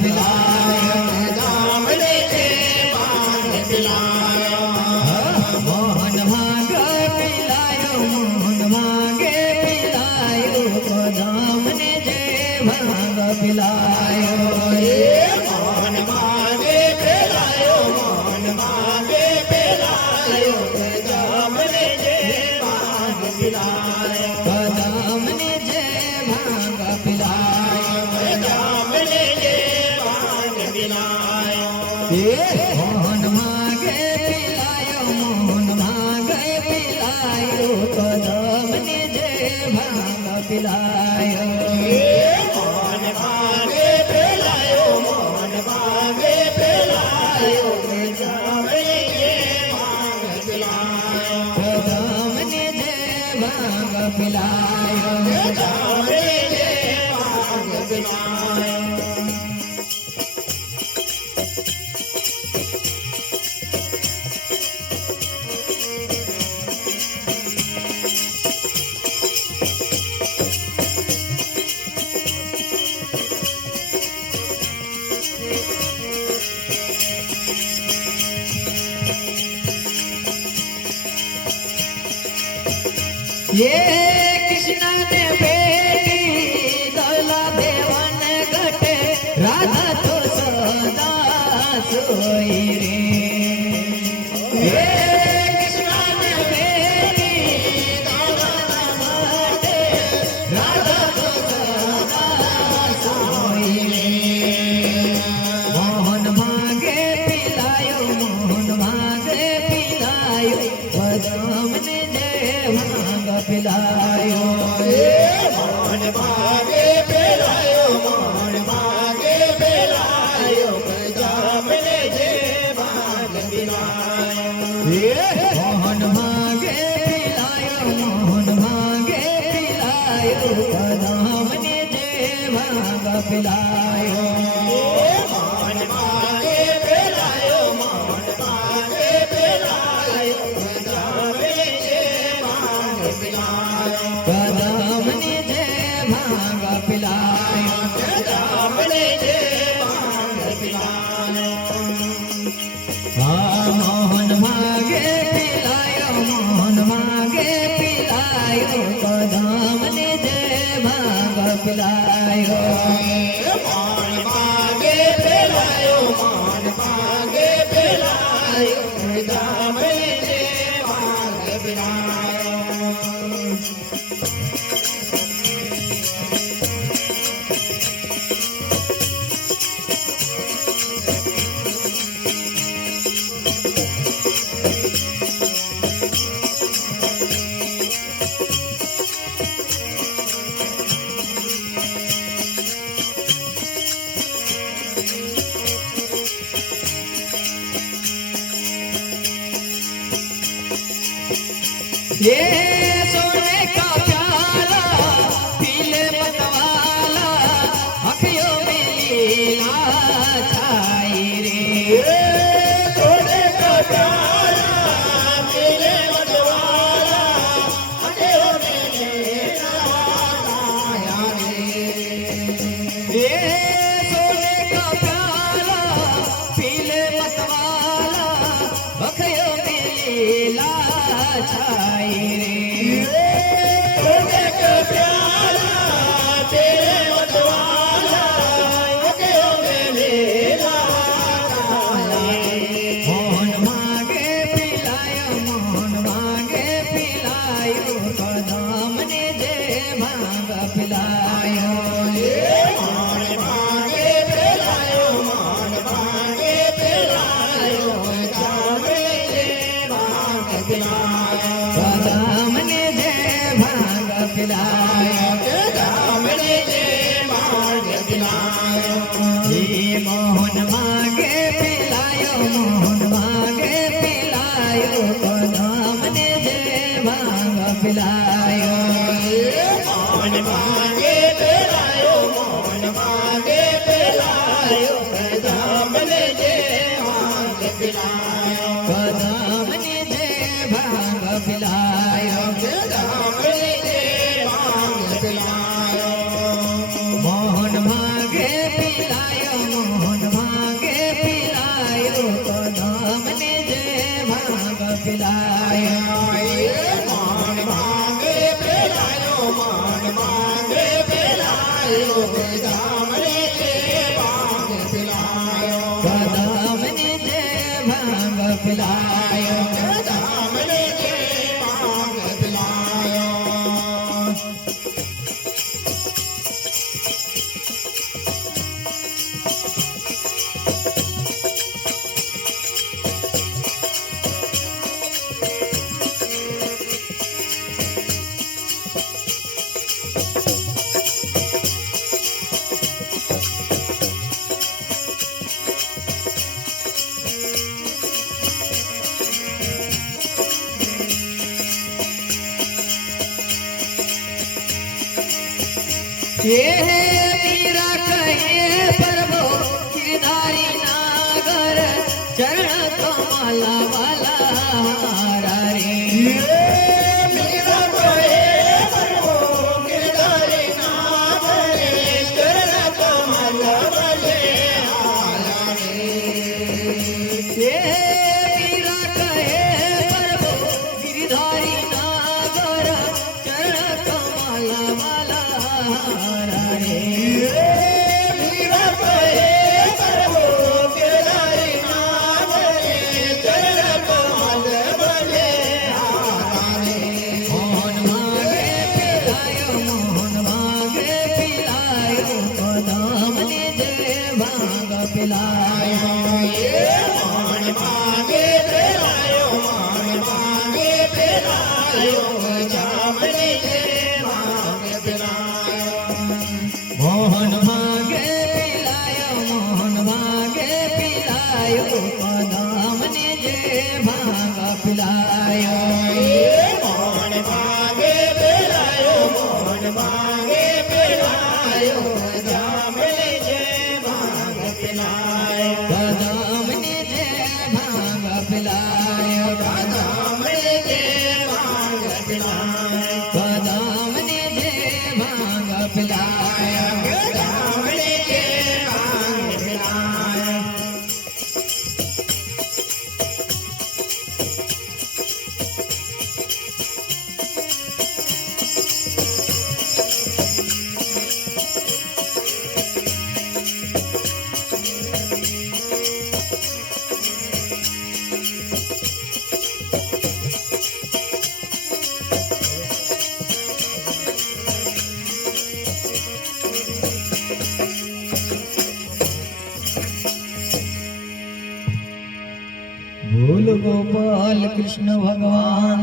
पिलायो जामने जे भांग पिलायो मोहन भांग पिलायो मोहन भांगे पिलायो तो जामने जे भांग पिलायो मोहन भांगे पिलायो मोहन भांगे पिलायो तो जामने जे भांग पिलायो जामने जे भांग पिलायो जामने जे भांग पिलायो मोहन भांगे पिलायो मोहन भांगे पिलायो तो जामने जे भांग पिलायो मोहन भांगे पिलायो मोहन भांगे पिलायो तो जामने जे भांग पिलायो जामने जे भांग पिलायो जामने जे भांग पिलायो ये कृष्णा ने बेटी गला देवन घटे राधा तो सदा सोई रे ये कृष्णा ने बेटी गला घटे राधा तो सदा सोई रे मोहन भांगे पिलायो मोहन भांगे पिलायो बदामने भांग पिलायो मोहन भांगे पिलायो मोहन भांगे पिलायो जामने जे भांग पिलायो मोहन भांगे पिलायो मोहन भांगे पिलायो जामने जे भांग पिलायो मोहन भांगे पिलायो मोहन भांगे पिलायो जामने जामने जे भांग पिलायो जामने जे भांग पिलायो मोहन भांगे पिलायो मोहन भांगे पिलायो जामने जे भांग पिलायो मोहन भांगे पिलायो मोहन भांगे पिलायो जामने जे भांग पिलायो ये सोने का प्याला पीले मतवाला अखियों में लीला छाई रे सोने का प्याला पीले मतवाला अखियों में लीला छाया रे ये सोने का प्याला पीले मतवाला अखियों में लीला छाई रे सोने का प्याला तेरे मतवाला अखियों में लीला मोहन भांगे पिलायो मोहन भांगे पिलायो जामने जे भांग पिलायो मोहन भांगे पिलायो मोहन भांगे पिलायो जामने जे भांग पिलायो जामने जे भांग पिलायो जामने जे भांग पिलायो मोहन भांगे पिलायो मोहन भांगे पिलायो जामने जे भांग पिलायो मोहन भांगे पिलायो मोहन भांगे पिलायो जामने जे भांग पिलायो जामने जे भांग पिलायो जामने जे भांग पिलायो मोहन भांगे पिलायो ये मीरा कहे प्रभु गिरधारी नागर चरण कमला वाला हारा रे मीरा कहे प्रभु गिरधारी नागर चरण कमल वाले हारा रे ये मीरा कहे प्रभु गिरधारी नागर चरण कमला वाला हारा रे मीरा कहे प्रभु गिरधारी नागर चरण कमल वाले हारा रे मोहन मागे पिलायो मोहन मागे पिलायो कदम ने जे भांग पिलायो मान मांगे पिलायो मान मांगे पिलायो जामने जे मांग पिलायो मोहन मागे पिलायो मोहन मागे पिलायो कदम ने जे भांग पिलायो मान मांगे पिलायो मान मांगे पिलायो जामने जे मांग पिलायो कदम ने जे भांग पिलायो जामने जे मांग पिलायो कदम ने जे भांग पिलायो जामने जे मांग पिलायो बोल गोपाल कृष्ण भगवान